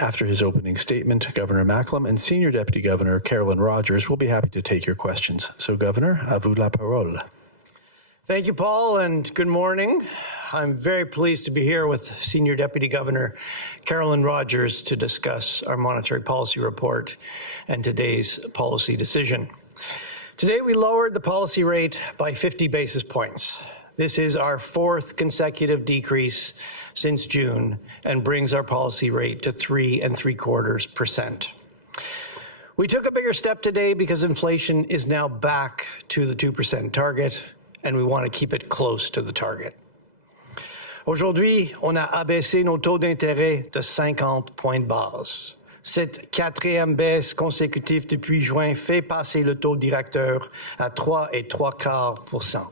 After his opening statement, Governor Macklem and Senior Deputy Governor Carolyn Rogers will be happy to take your questions. So, Governor, à vous la parole. Thank you, Paul, and good morning. I'm very pleased to be here with Senior Deputy Governor Carolyn Rogers to discuss our monetary policy report and today's policy decision. Today, we lowered the policy rate by 50 basis points. This is our fourth consecutive decrease since June and brings our policy rate to 3.75%. We took a bigger step today because inflation is now back to the 2% target, and we want to keep it close to the target. Aujourd'hui, on a abaissé nos taux d'intérêt de 50 points de base. Cette quatrième baisse consécutive depuis juin fait passer le taux directeur à 3,75%.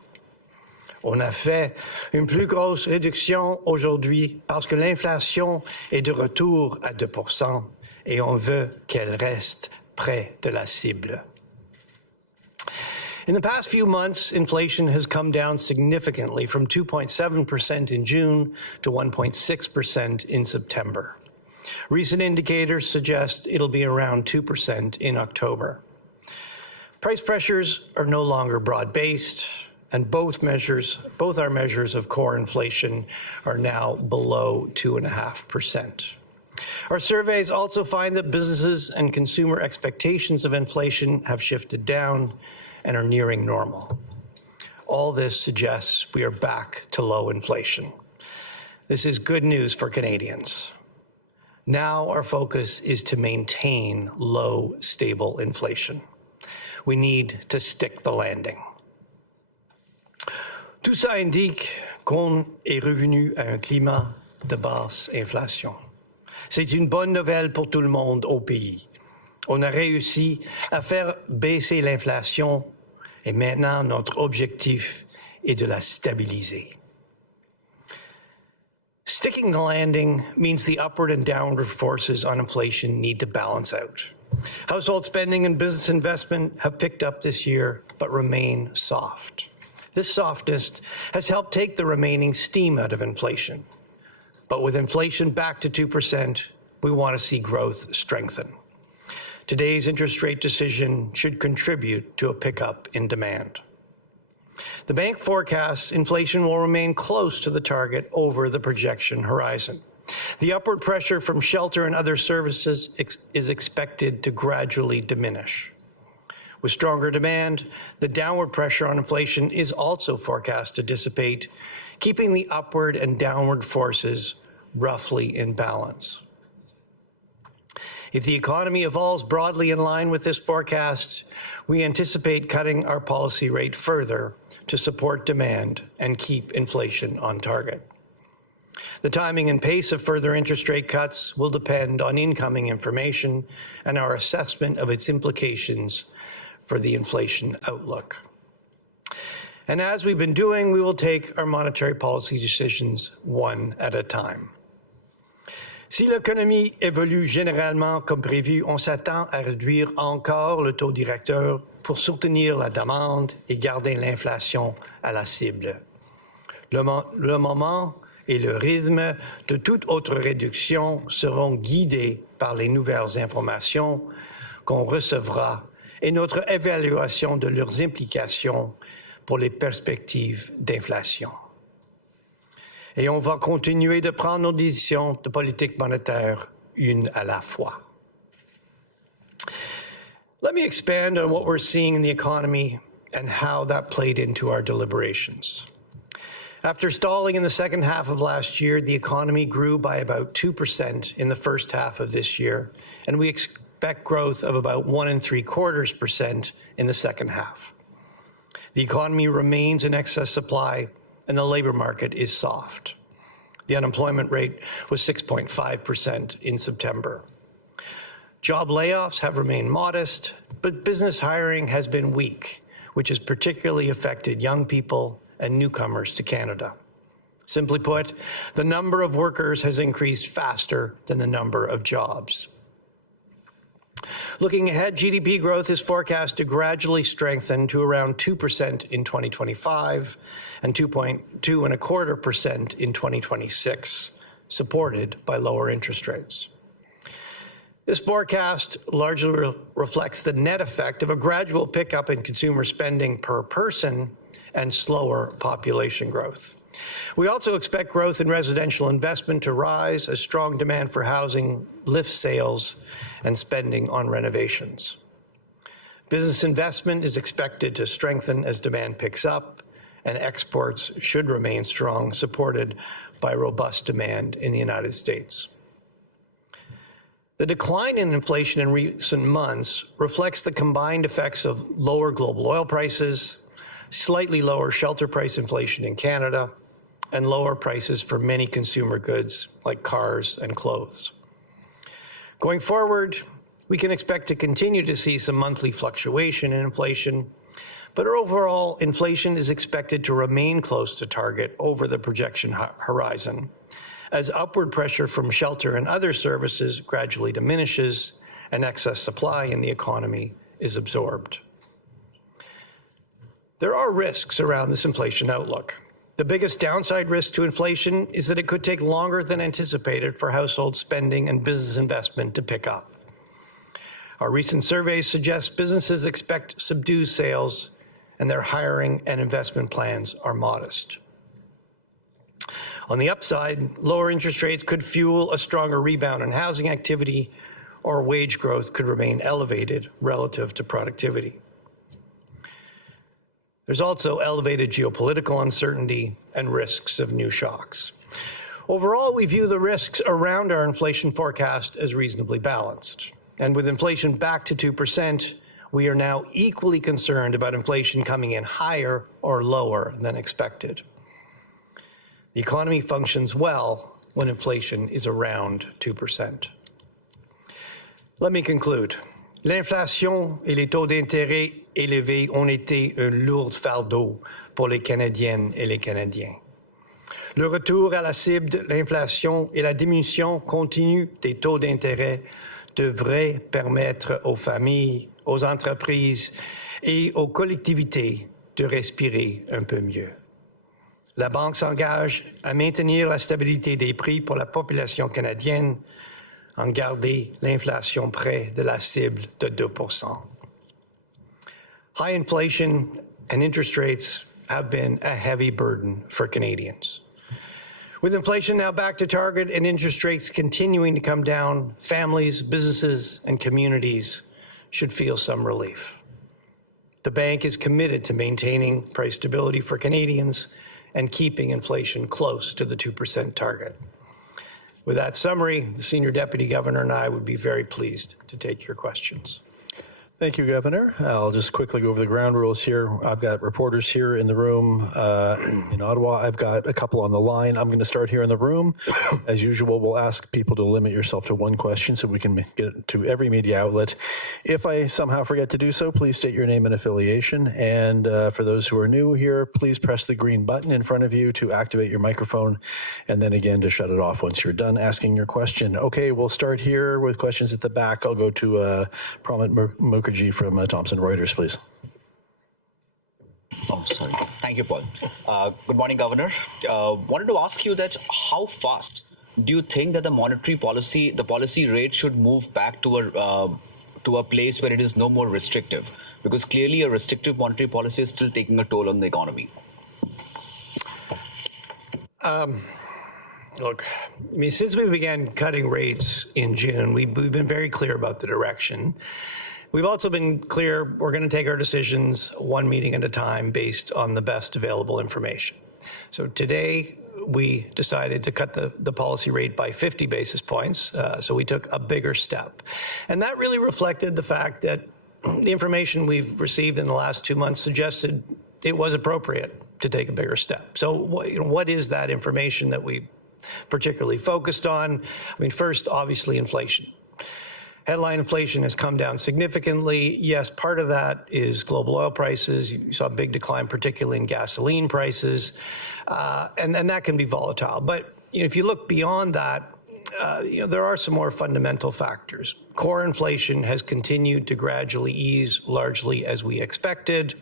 On a fait une plus grosse réduction aujourd'hui parce que l'inflation est de retour à 2% et on veut qu'elle reste près de la cible. In the past few months, inflation has come down significantly from 2.7% in June to 1.6% in September. Recent indicators suggest it'll be around 2% in October. Price pressures are no longer broad-based, and both our measures of core inflation are now below 2.5%. Our surveys also find that businesses and consumer expectations of inflation have shifted down and are nearing normal. All this suggests we are back to low inflation. This is good news for Canadians. Now our focus is to maintain low, stable inflation. We need to stick the landing. Tout ça indique qu'on est revenu à un climat de basse inflation. C'est une bonne nouvelle pour tout le monde au pays. On a réussi à faire baisser l'inflation et maintenant notre objectif est de la stabiliser. Sticking the landing means the upward and downward forces on inflation need to balance out. Household spending and business investment have picked up this year but remain soft. This softness has helped take the remaining steam out of inflation. But with inflation back to 2%, we want to see growth strengthen. Today's interest rate decision should contribute to a pickup in demand. The bank forecasts inflation will remain close to the target over the projection horizon. The upward pressure from shelter and other services is expected to gradually diminish. With stronger demand, the downward pressure on inflation is also forecast to dissipate, keeping the upward and downward forces roughly in balance. If the economy evolves broadly in line with this forecast, we anticipate cutting our policy rate further to support demand and keep inflation on target. The timing and pace of further interest rate cuts will depend on incoming information and our assessment of its implications for the inflation outlook. And as we've been doing, we will take our monetary policy decisions one at a time. Si l'économie évolue généralement comme prévu, on s'attend à réduire encore le taux directeur pour soutenir la demande et garder l'inflation à la cible. Le moment et le rythme de toute autre réduction seront guidés par les nouvelles informations qu'on recevra et notre évaluation de leurs implications pour les perspectives d'inflation. Et on va continuer de prendre nos décisions de politique monétaire une à la fois. Let me expand on what we're seeing in the economy and how that played into our deliberations. After stalling in the second half of last year, the economy grew by about 2% in the first half of this year, and we expect growth of about 1.75% in the second half. The economy remains in excess supply, and the labor market is soft. The unemployment rate was 6.5% in September. Job layoffs have remained modest, but business hiring has been weak, which has particularly affected young people and newcomers to Canada. Simply put, the number of workers has increased faster than the number of jobs. Looking ahead, GDP growth is forecast to gradually strengthen to around 2% in 2025 and 2.25% in 2026, supported by lower interest rates. This forecast largely reflects the net effect of a gradual pickup in consumer spending per person and slower population growth. We also expect growth in residential investment to rise as strong demand for housing lifts sales and spending on renovations. Business investment is expected to strengthen as demand picks up, and exports should remain strong, supported by robust demand in the United States. The decline in inflation in recent months reflects the combined effects of lower global oil prices, slightly lower shelter price inflation in Canada, and lower prices for many consumer goods like cars and clothes. Going forward, we can expect to continue to see some monthly fluctuation in inflation, but overall inflation is expected to remain close to target over the projection horizon, as upward pressure from shelter and other services gradually diminishes and excess supply in the economy is absorbed. There are risks around this inflation outlook. The biggest downside risk to inflation is that it could take longer than anticipated for household spending and business investment to pick up. Our recent surveys suggest businesses expect subdued sales and their hiring and investment plans are modest. On the upside, lower interest rates could fuel a stronger rebound in housing activity, or wage growth could remain elevated relative to productivity. There's also elevated geopolitical uncertainty and risks of new shocks. Overall, we view the risks around our inflation forecast as reasonably balanced. And with inflation back to 2%, we are now equally concerned about inflation coming in higher or lower than expected. The economy functions well when inflation is around 2%. Let me conclude. L'inflation et les taux d'intérêt élevés ont été un lourd fardeau pour les Canadiennes et les Canadiens. Le retour à la cible de l'inflation et la diminution continue des taux d'intérêt devraient permettre aux familles, aux entreprises et aux collectivités de respirer un peu mieux. La Banque s'engage à maintenir la stabilité des prix pour la population canadienne, en garder l'inflation près de la cible de 2%. High inflation and interest rates have been a heavy burden for Canadians. With inflation now back to target and interest rates continuing to come down, families, businesses, and communities should feel some relief. The bank is committed to maintaining price stability for Canadians and keeping inflation close to the 2% target. With that summary, the Senior Deputy Governor and I would be very pleased to take your questions. Thank you, Governor. I'll just quickly go over the ground rules here. I've got reporters here in the room in Ottawa. I've got a couple on the line. I'm going to start here in the room. As usual, we'll ask people to limit yourself to one question so we can get to every media outlet. If I somehow forget to do so, please state your name and affiliation. And for those who are new here, please press the green button in front of you to activate your microphone, and then again to shut it off once you're done asking your question. Okay, we'll start here with questions at the back. I'll go to Pramit Mukherjee from Thomson Reuters, please. Oh, sorry. Thank you, Paul. Good morning, Governor. Wanted to ask you that how fast do you think that the monetary policy, the policy rate should move back to a place where it is no more restrictive? Because clearly a restrictive monetary policy is still taking a toll on the economy. Look, I mean, since we began cutting rates in June, we've been very clear about the direction. We've also been clear we're going to take our decisions one meeting at a time based on the best available information. So today we decided to cut the policy rate by 50 basis points. So we took a bigger step. And that really reflected the fact that the information we've received in the last 2 months suggested it was appropriate to take a bigger step. So what is that information that we particularly focused on? I mean, first, obviously, inflation. Headline inflation has come down significantly. Yes, part of that is global oil prices. You saw a big decline, particularly in gasoline prices, and that can be volatile. But if you look beyond that, there are some more fundamental factors. Core inflation has continued to gradually ease, largely as we expected.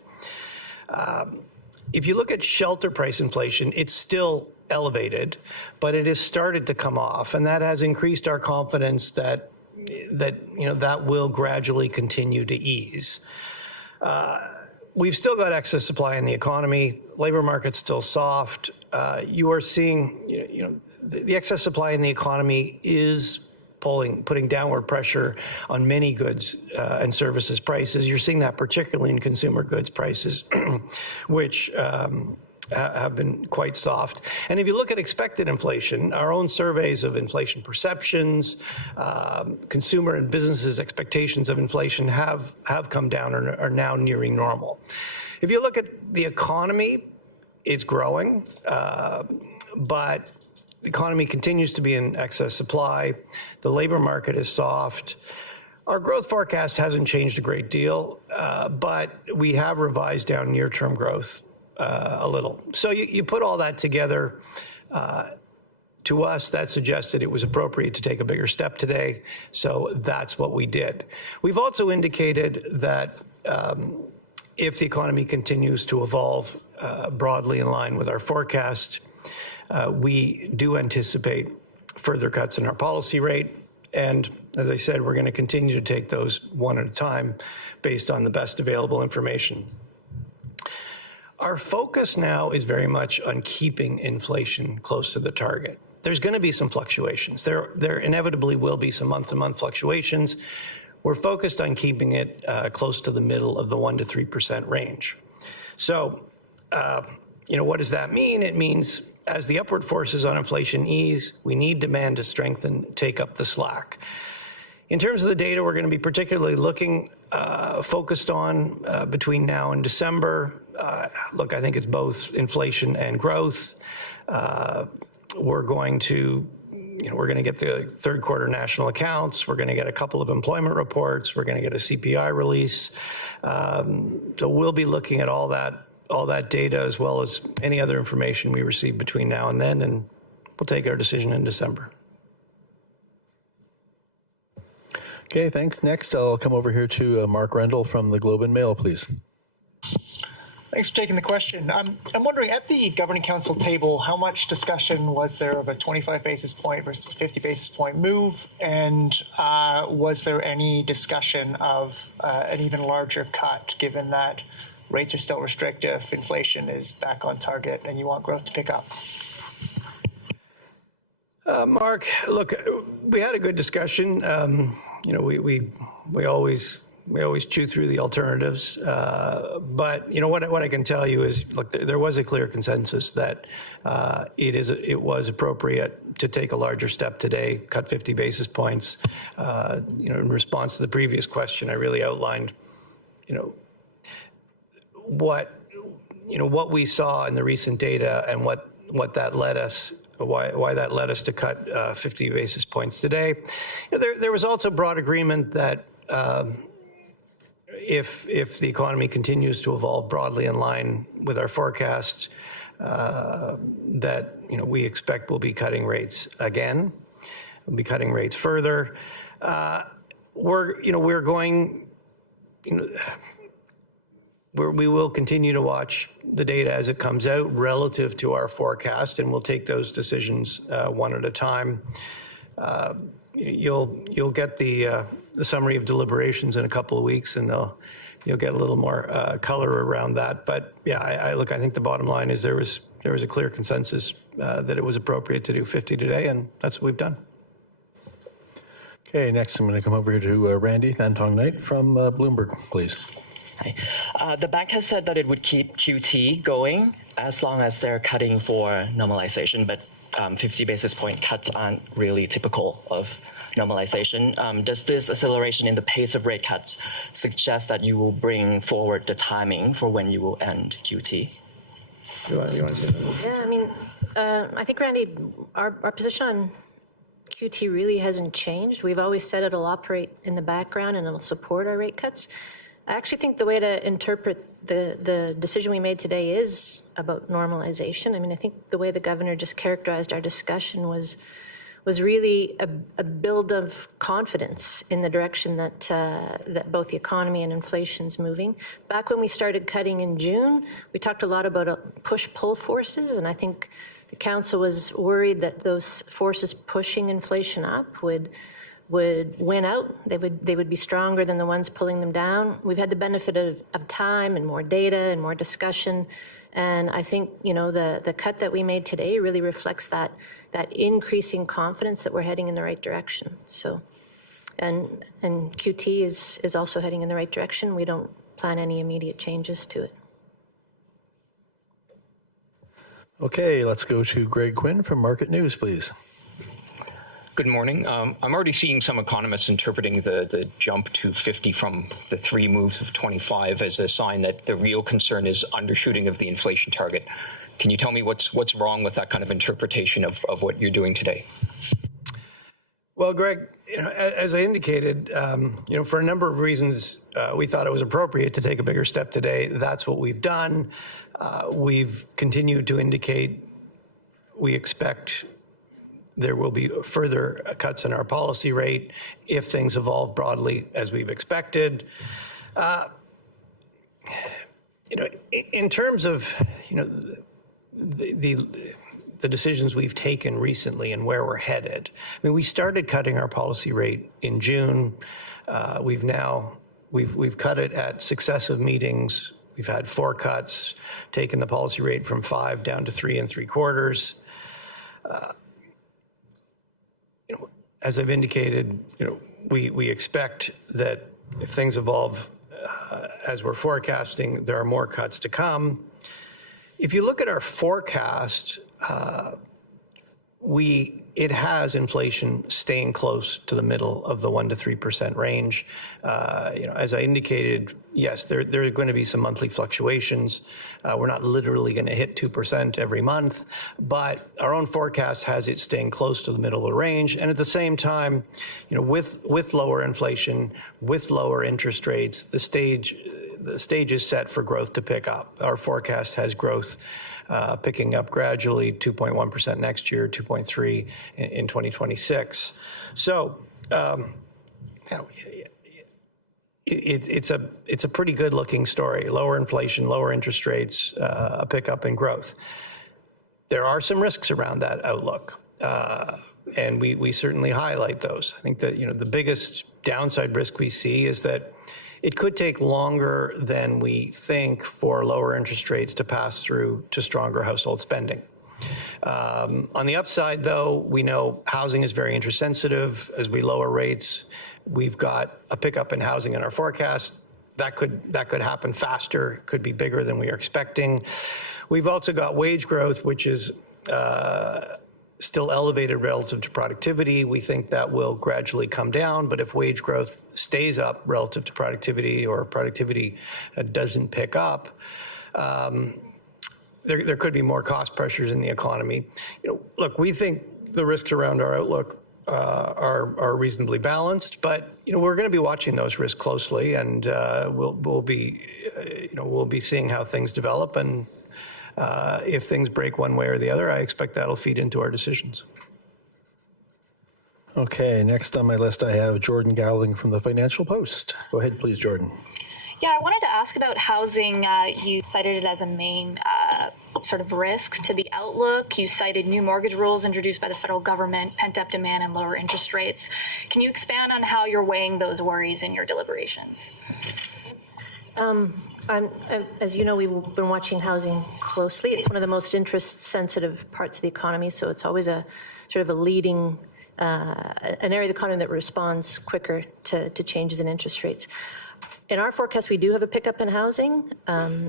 If you look at shelter price inflation, it's still elevated, but it has started to come off, and that has increased our confidence that that will gradually continue to ease. We've still got excess supply in the economy. Labor market's still soft. You are seeing, the excess supply in the economy is putting downward pressure on many goods and services prices. You're seeing that particularly in consumer goods prices, which have been quite soft. And if you look at expected inflation, our own surveys of inflation perceptions, consumer and businesses' expectations of inflation have come down or are now nearing normal. If you look at the economy, it's growing, but the economy continues to be in excess supply. The labor market is soft. Our growth forecast hasn't changed a great deal, but we have revised down near-term growth a little. So you put all that together, to us, that suggested it was appropriate to take a bigger step today. So that's what we did. We've also indicated that if the economy continues to evolve broadly in line with our forecast, we do anticipate further cuts in our policy rate. And as I said, we're going to continue to take those one at a time based on the best available information. Our focus now is very much on keeping inflation close to the target. There's going to be some fluctuations. There inevitably will be some month-to-month fluctuations. We're focused on keeping it close to the middle of the 1% to 3% range. So, what does that mean? It means as the upward forces on inflation ease, we need demand to strengthen, take up the slack. In terms of the data, we're going to be particularly focused on between now and December. Look, I think it's both inflation and growth. We're going to get the third quarter national accounts. We're going to get a couple of employment reports. We're going to get a CPI release. So we'll be looking at all that data as well as any other information we receive between now and then, and we'll take our decision in December. Okay, thanks. Next, I'll come over here to Mark Rendell from the Globe and Mail, please. Thanks for taking the question. I'm wondering, at the Governing Council table, how much discussion was there of a 25 basis point versus 50 basis point move? And was there any discussion of an even larger cut, given that rates are still restrictive, inflation is back on target, and you want growth to pick up? Mark, look, we had a good discussion. We always chew through the alternatives, but what I can tell you is, look, there was a clear consensus that it was appropriate to take a larger step today, cut 50 basis points. In response to the previous question, I really outlined, what we saw in the recent data and what that led us. Why that led us to cut 50 basis points today. There was also broad agreement that if the economy continues to evolve broadly in line with our forecast, that we expect we'll be cutting rates again. We'll be cutting rates further. We will continue to watch the data as it comes out relative to our forecast, and we'll take those decisions one at a time. You'll get the summary of deliberations in a couple of weeks, and you'll get a little more color around that. But yeah, I think the bottom line is there was a clear consensus that it was appropriate to do 50 today, and that's what we've done. Okay, next I'm going to come over here to Randy Thantong Knight from Bloomberg, please. Hi. The bank has said that it would keep QT going as long as they're cutting for normalization, but 50 basis point cuts aren't really typical of normalization. Does this acceleration in the pace of rate cuts suggest that you will bring forward the timing for when you will end QT? You want to say that? Yeah, I think, Randy, our position on QT really hasn't changed. We've always said it'll operate in the background and it'll support our rate cuts. I actually think the way to interpret the decision we made today is about normalization. I think the way the governor just characterized our discussion was really a build of confidence in the direction that both the economy and inflation's moving. Back when we started cutting in June, we talked a lot about push-pull forces, and I think the council was worried that those forces pushing inflation up would would win out. They would be stronger than the ones pulling them down. We've had the benefit of time and more data and more discussion. And I think, the cut that we made today really reflects that increasing confidence that we're heading in the right direction. So, and QT is also heading in the right direction. We don't plan any immediate changes to it. Okay, let's go to Greg Quinn from Market News, please. Good morning. I'm already seeing some economists interpreting the jump to 50 from the 3 moves of 25 as a sign that the real concern is undershooting of the inflation target. Can you tell me what's wrong with that kind of interpretation of what you're doing today? Well, Greg, as I indicated, for a number of reasons, we thought it was appropriate to take a bigger step today. That's what we've done. We've continued to indicate we expect there will be further cuts in our policy rate if things evolve broadly as we've expected. In terms of the decisions we've taken recently and where we're headed. I mean, we started cutting our policy rate in June. We've cut it at successive meetings. We've had 4 cuts, taken the policy rate from 5 down to 3 3/4. As I've indicated, we expect that if things evolve as we're forecasting, there are more cuts to come. If you look at our forecast, it has inflation staying close to the middle of the 1% to 3% range. As I indicated, yes, there are going to be some monthly fluctuations. We're not literally going to hit 2% every month, but our own forecast has it staying close to the middle of the range. And at the same time, with lower inflation, with lower interest rates, the stage is set for growth to pick up. Our forecast has growth picking up gradually, 2.1% next year, 2.3% in 2026. So, it's a pretty good looking story. Lower inflation, lower interest rates, a pickup in growth. There are some risks around that outlook, and we certainly highlight those. I think that the biggest downside risk we see is that it could take longer than we think for lower interest rates to pass through to stronger household spending. On the upside, though, we know housing is very interest sensitive. As we lower rates, we've got a pickup in housing in our forecast. That could happen faster, could be bigger than we are expecting. We've also got wage growth, which is still elevated relative to productivity. We think that will gradually come down, but if wage growth stays up relative to productivity or productivity doesn't pick up, there could be more cost pressures in the economy. Look, we think the risks around our outlook are reasonably balanced, but we're going to be watching those risks closely, and we'll be seeing how things develop, and if things break one way or the other, I expect that'll feed into our decisions. Okay, next on my list, I have Jordan Gowling from the Financial Post. Go ahead, please, Jordan. Yeah, I wanted to ask about housing. You cited it as a main sort of risk to the outlook. You cited new mortgage rules introduced by the federal government, pent-up demand, and lower interest rates. Can you expand on how you're weighing those worries in your deliberations? As you know, we've been watching housing closely. It's one of the most interest-sensitive parts of the economy, so it's always a sort of a leading, an area of the economy that responds quicker to changes in interest rates. In our forecast, we do have a pickup in housing.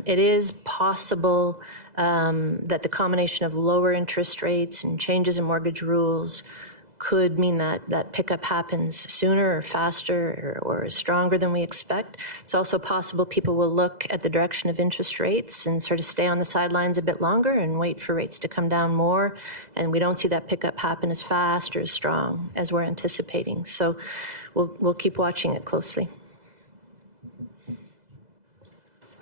It is possible that the combination of lower interest rates and changes in mortgage rules could mean that pickup happens sooner or faster or is stronger than we expect. It's also possible people will look at the direction of interest rates and sort of stay on the sidelines a bit longer and wait for rates to come down more. And we don't see that pickup happen as fast or as strong as we're anticipating. So we'll keep watching it closely.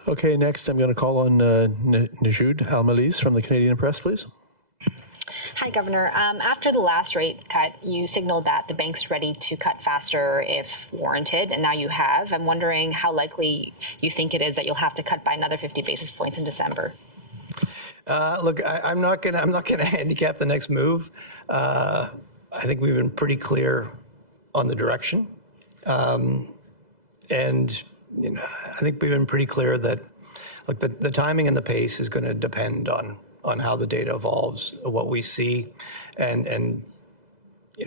Okay, next I'm going to call on Najoud Almalise from the Canadian Press, please. Hi, Governor. After the last rate cut, you signaled that the bank's ready to cut faster if warranted, and now you have. I'm wondering how likely you think it is that you'll have to cut by another 50 basis points in December. Look, I'm not gonna handicap the next move. I think we've been pretty clear on the direction. And I think we've been pretty clear that the timing and the pace is going to depend on how the data evolves, what we see, and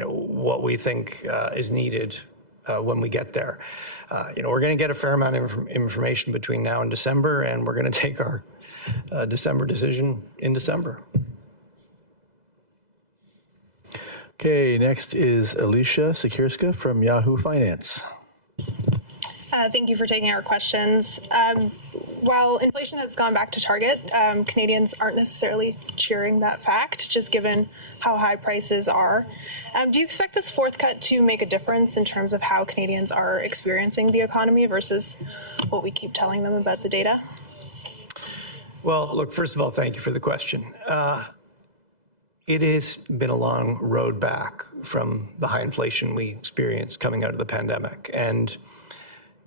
what we think is needed when we get there. We're going to get a fair amount of information between now and December, and we're going to take our December decision in December. Okay, next is Alicia Sikirska from Yahoo Finance. Thank you for taking our questions. While inflation has gone back to target, Canadians aren't necessarily cheering that fact, just given how high prices are. Do you expect this fourth cut to make a difference in terms of how Canadians are experiencing the economy versus what we keep telling them about the data? Well, look, first of all, thank you for the question. It has been a long road back from the high inflation we experienced coming out of the pandemic. And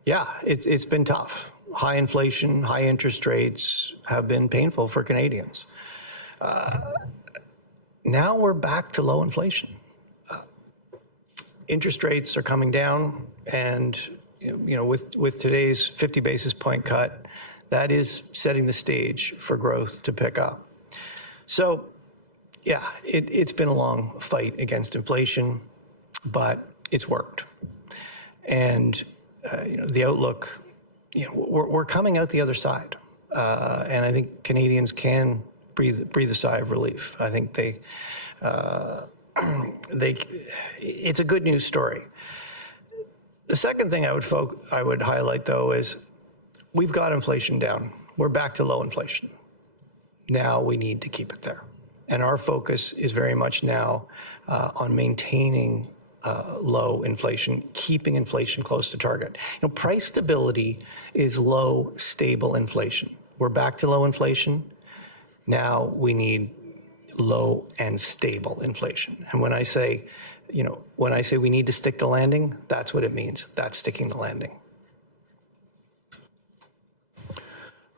yeah, it's been tough. High inflation, high interest rates have been painful for Canadians. Now we're back to low inflation. Interest rates are coming down, and with today's 50 basis point cut, that is setting the stage for growth to pick up. So yeah, it's been a long fight against inflation, but it's worked. And the outlook, we're coming out the other side, and I think Canadians can breathe a sigh of relief. I think it's a good news story. The second thing I would highlight, though, is we've got inflation down. We're back to low inflation. Now we need to keep it there. And our focus is very much now on maintaining low inflation, keeping inflation close to target. Price stability is low, stable inflation. We're back to low inflation. Now we need low and stable inflation. And when I say we need to stick the landing, that's what it means. That's sticking the landing.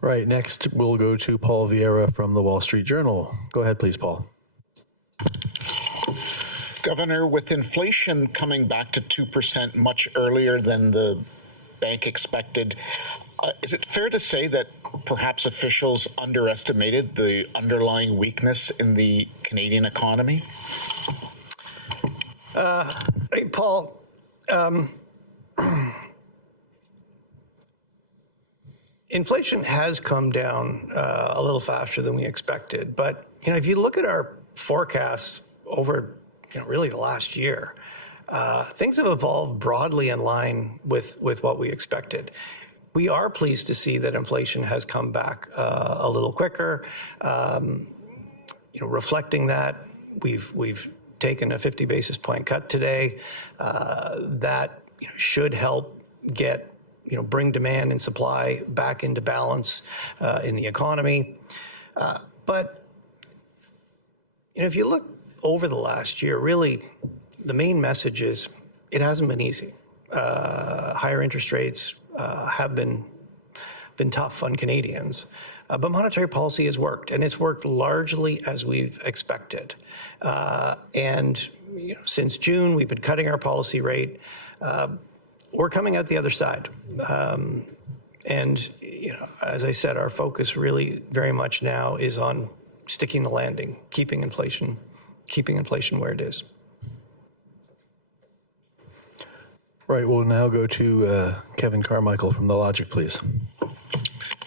Right, next we'll go to Paul Vieira from the Wall Street Journal. Go ahead, please, Paul. Governor, with inflation coming back to 2% much earlier than the bank expected, is it fair to say that perhaps officials underestimated the underlying weakness in the Canadian economy? Hey, Paul, inflation has come down a little faster than we expected. But, if you look at our forecasts over, really the last year, things have evolved broadly in line with what we expected. We are pleased to see that inflation has come back a little quicker. Reflecting that, we've taken a 50 basis point cut today. That should help bring demand and supply back into balance in the economy. But if you look over the last year, really, the main message is it hasn't been easy. Higher interest rates have been tough on Canadians, but monetary policy has worked, and it's worked largely as we've expected. And since June, we've been cutting our policy rate. We're coming out the other side, and as I said, our focus really very much now is on sticking the landing, keeping inflation where it is. Right, we'll now go to Kevin Carmichael from The Logic, please.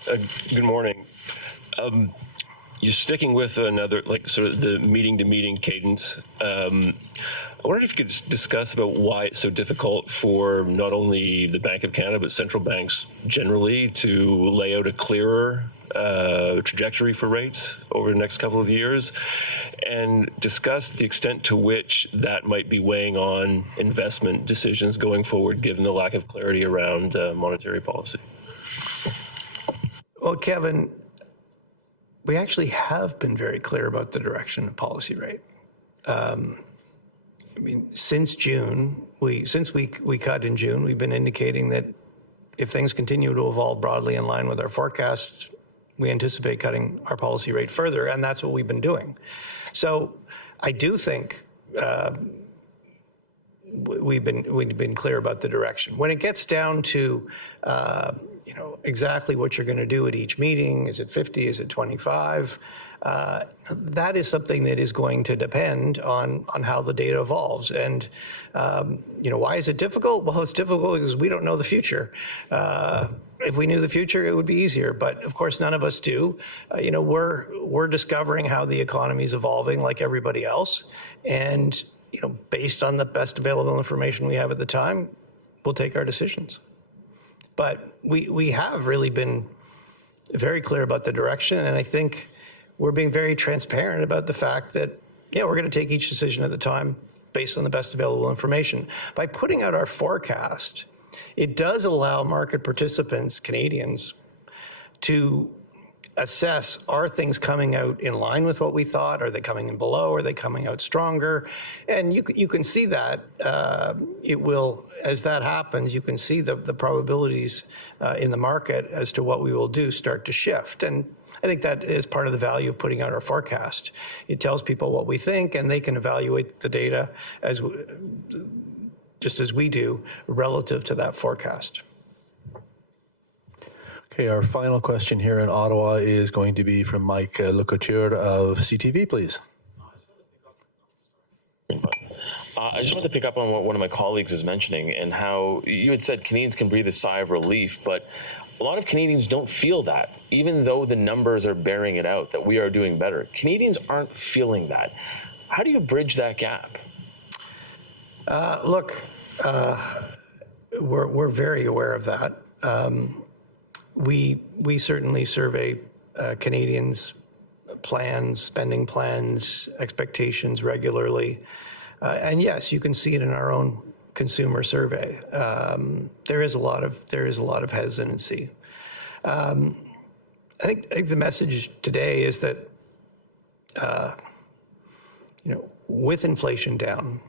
Good morning. You're sticking with another, sort of the meeting-to-meeting cadence. I wondered if you could discuss about why it's so difficult for not only the Bank of Canada, but central banks generally to lay out a clearer trajectory for rates over the next couple of years, and discuss the extent to which that might be weighing on investment decisions going forward, given the lack of clarity around monetary policy. Well, Kevin, we actually have been very clear about the direction of policy rate. Since June, since we cut in June, we've been indicating that if things continue to evolve broadly in line with our forecasts, we anticipate cutting our policy rate further, and that's what we've been doing. So I do think we've been clear about the direction. When it gets down to exactly what you're going to do at each meeting, is it 50, is it 25? That is something that is going to depend on how the data evolves. And why is it difficult? Well, it's difficult because we don't know the future. If we knew the future, it would be easier. But of course, none of us do. We're discovering how the economy is evolving, like everybody else. And based on the best available information we have at the time, we'll take our decisions. But we have really been very clear about the direction, and I think we're being very transparent about the fact that, we're going to take each decision at the time based on the best available information. By putting out our forecast, it does allow market participants, Canadians, to assess, are things coming out in line with what we thought? Are they coming in below? Are they coming out stronger? And you can see that it will, as that happens, you can see the probabilities in the market as to what we will do start to shift. And I think that is part of the value of putting out our forecast. It tells people what we think, and they can evaluate the data just as we do relative to that forecast. Okay, our final question here in Ottawa is going to be from Mike Lecouture of CTV, please. I just wanted to pick up on what one of my colleagues is mentioning and how you had said Canadians can breathe a sigh of relief, but a lot of Canadians don't feel that, even though the numbers are bearing it out, that we are doing better. Canadians aren't feeling that. How do you bridge that gap? We're very aware of that. We certainly survey Canadians' plans, spending plans, expectations regularly. And yes, you can see it in our own consumer survey. There is a lot of hesitancy. I think the message today is that with inflation down,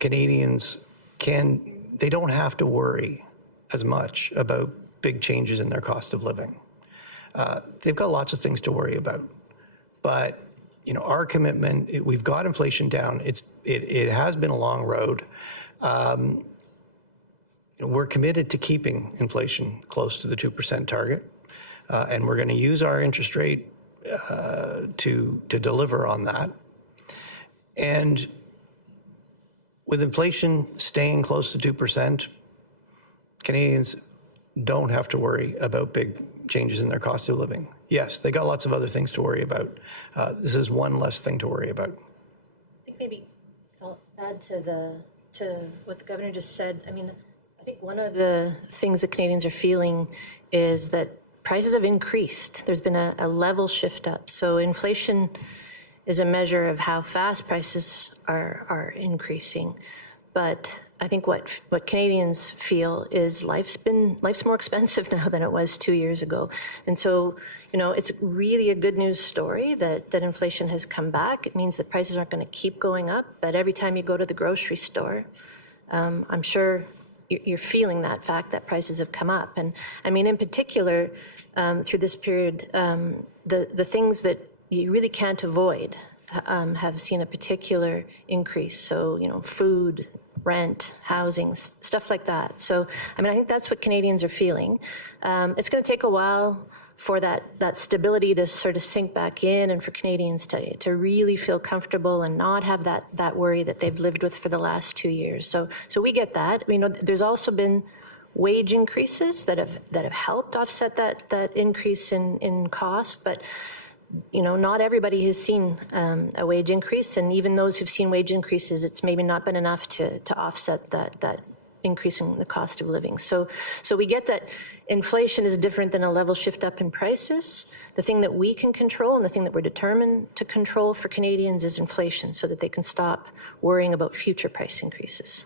Canadians they don't have to worry as much about big changes in their cost of living. They've got lots of things to worry about, but our commitment, we've got inflation down. It has been a long road. We're committed to keeping inflation close to the 2% target, and we're going to use our interest rate to deliver on that. And with inflation staying close to 2%, Canadians don't have to worry about big changes in their cost of living. Yes, they got lots of other things to worry about. This is one less thing to worry about. I think maybe I'll add to what the governor just said. I mean, I think one of the things that Canadians are feeling is that prices have increased. There's been a level shift up. So inflation is a measure of how fast prices are increasing. But I think what Canadians feel is life's more expensive now than it was 2 years ago. And so, it's really a good news story that inflation has come back. It means that prices aren't going to keep going up. But every time you go to the grocery store, I'm sure you're feeling that fact that prices have come up. And I mean, in particular, through this period, the things that you really can't avoid have seen a particular increase. So, food, rent, housing, stuff like that. So, I mean, I think that's what Canadians are feeling. It's going to take a while for that stability to sort of sink back in, and for Canadians to really feel comfortable and not have that worry that they've lived with for the last 2 years. So we get that. There's also been wage increases that have helped offset that increase in cost, but not everybody has seen a wage increase, and even those who've seen wage increases, it's maybe not been enough to offset that increase in the cost of living. So we get that inflation is different than a level shift up in prices. The thing that we can control and the thing that we're determined to control for Canadians is inflation, so that they can stop worrying about future price increases.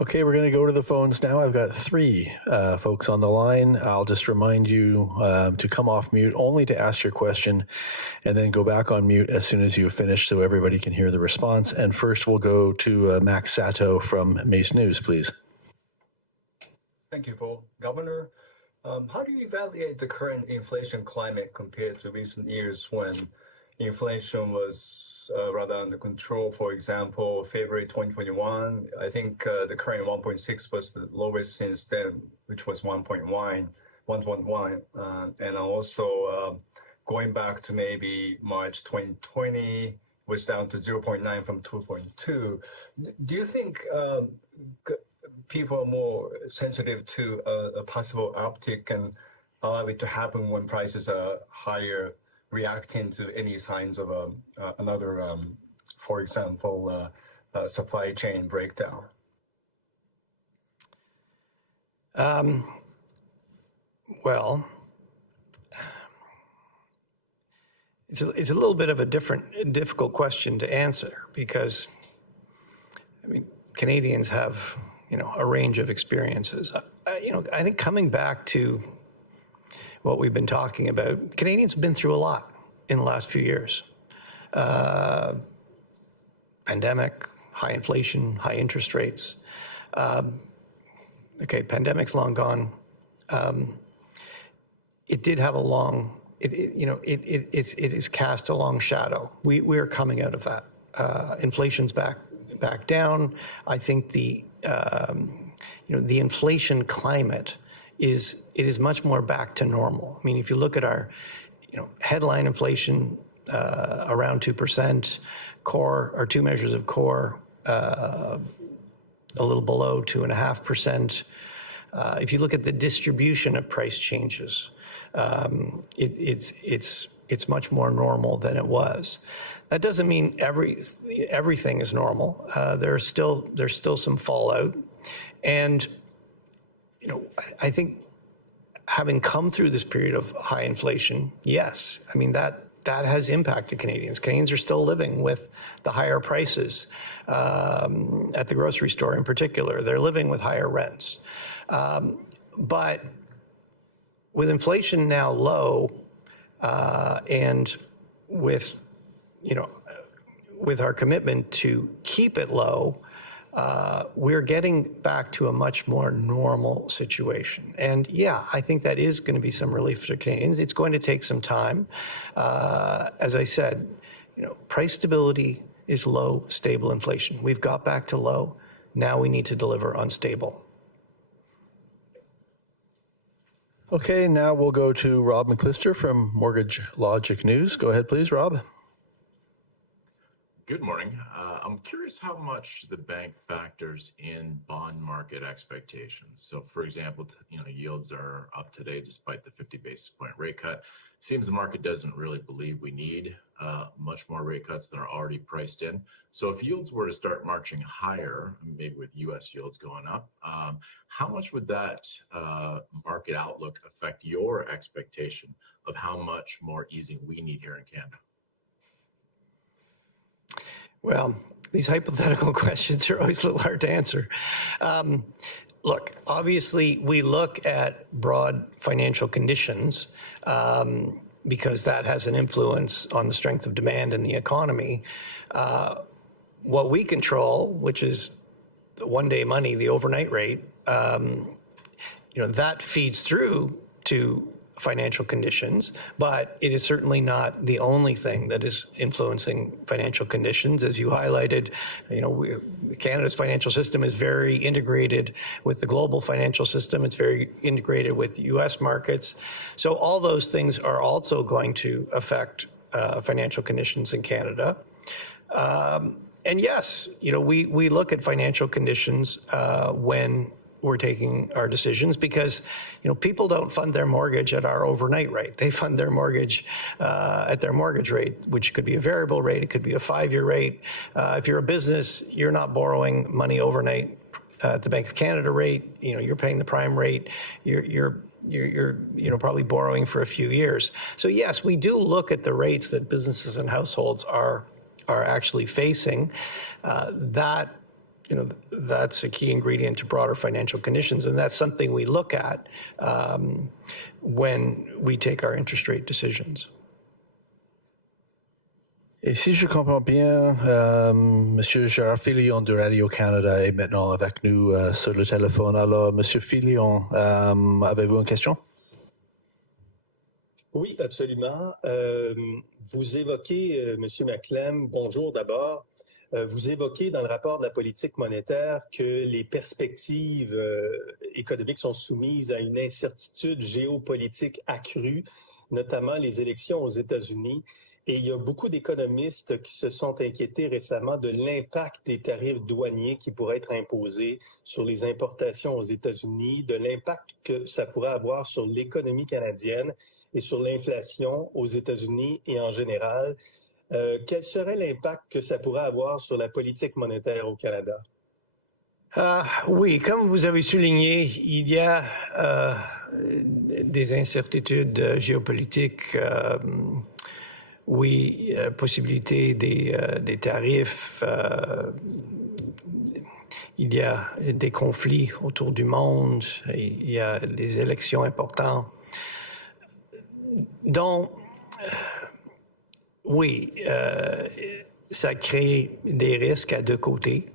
Okay, we're going to go to the phones now. I've got 3 folks on the line. I'll just remind you to come off mute only to ask your question, and then go back on mute as soon as you finish so everybody can hear the response. And first we'll go to Max Sato from Mace News, please. Thank you, Paul. Governor, how do you evaluate the current inflation climate compared to recent years when inflation was rather under control. For example, February 2021, I think the current 1.6 was the lowest since then, which was 1.1. And also going back to maybe March 2020, was down to 0.9 from 2.2. Do you think people are more sensitive to a possible uptick and allow it to happen when prices are higher, reacting to any signs of another, for example, supply chain breakdown? Well, it's a little bit of a difficult question to answer because, I mean, Canadians have, a range of experiences. I think coming back to what we've been talking about, Canadians have been through a lot in the last few years. Pandemic, high inflation, high interest rates. Okay, pandemic's long gone. It did have a long, it has cast a long shadow. We are coming out of that. Inflation's back down. I think the inflation climate is much more back to normal. I mean, if you look at our, headline inflation around 2%, core, or two measures of core, a little below 2.5%. If you look at the distribution of price changes, it's much more normal than it was. That doesn't mean everything is normal. There's still some fallout, and I think having come through this period of high inflation, yes, I mean that has impacted Canadians. Canadians are still living with the higher prices at the grocery store, in particular. They're living with higher rents, but with inflation now low, and with our commitment to keep it low, we're getting back to a much more normal situation. And yeah, I think that is going to be some relief for Canadians. It's going to take some time. As I said, price stability is low, stable inflation. We've got back to low. Now we need to deliver on stable. Okay, now we'll go to Rob McClister from Mortgage Logic News. Go ahead, please, Rob. Good morning. I'm curious how much the bank factors in bond market expectations. So, for example, yields are up today despite the 50 basis point rate cut. Seems the market doesn't really believe we need much more rate cuts than are already priced in. So if yields were to start marching higher, maybe with U.S. yields going up, how much would that market outlook affect your expectation of how much more easing we need here in Canada? Well, these hypothetical questions are always a little hard to answer. Look, obviously, we look at broad financial conditions because that has an influence on the strength of demand in the economy. What we control, which is the one-day money, the overnight rate, that feeds through to financial conditions, but it is certainly not the only thing that is influencing financial conditions. As you highlighted, Canada's financial system is very integrated with the global financial system. It's very integrated with U.S. markets. So all those things are also going to affect financial conditions in Canada. And yes, we look at financial conditions when we're taking our decisions because, people don't fund their mortgage at our overnight rate. They fund their mortgage at their mortgage rate, which could be a variable rate. It could be a 5-year rate. If you're a business, you're not borrowing money overnight at the Bank of Canada rate. You're paying the prime rate. You're probably borrowing for a few years. So yes, we do look at the rates that businesses and households are actually facing. That's a key ingredient to broader financial conditions, and that's something we look at when we take our interest rate decisions. Et si je comprends bien, Monsieur Gérard Filion de Radio-Canada est maintenant avec nous sur le téléphone. Alors, Monsieur Filion, avez-vous une question? Oui, absolument. Vous évoquez, Monsieur Macklem, bonjour d'abord. Vous évoquez dans le rapport de la politique monétaire que les perspectives économiques sont soumises à une incertitude géopolitique accrue, notamment les élections aux États-Unis. Et il y a beaucoup d'économistes qui se sont inquiétés récemment de l'impact des tarifs douaniers qui pourraient être imposés sur les importations aux États-Unis, de l'impact que ça pourrait avoir sur l'économie canadienne et sur l'inflation aux États-Unis et en général. Quel serait l'impact que ça pourrait avoir sur la politique monétaire au Canada? Oui, comme vous avez souligné, il y a des incertitudes géopolitiques. Oui, possibilité des tarifs. Il y a des conflits autour du monde. Il y a des élections importantes. Donc, oui, ça crée des risques à deux côtés.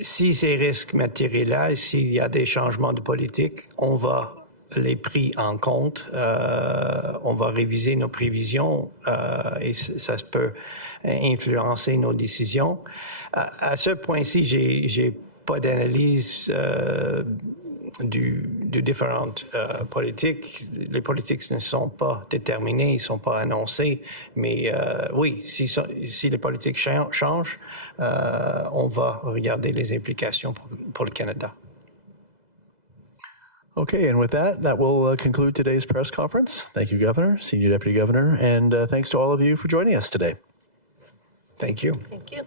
Si ces risques matérialisent, s'il y a des changements de politique, on va les pris en compte, on va réviser nos prévisions et ça peut influencer nos décisions. À ce point-ci, j'ai pas d'analyse de différentes politiques. Les politiques ne sont pas déterminées, ils ne sont pas annoncés, mais oui, si les politiques changent, on va regarder les implications pour le Canada. Okay, and with that, that will conclude today's press conference. Thank you, Governor, Senior Deputy Governor, and thanks to all of you for joining us today. Thank you. Thank you.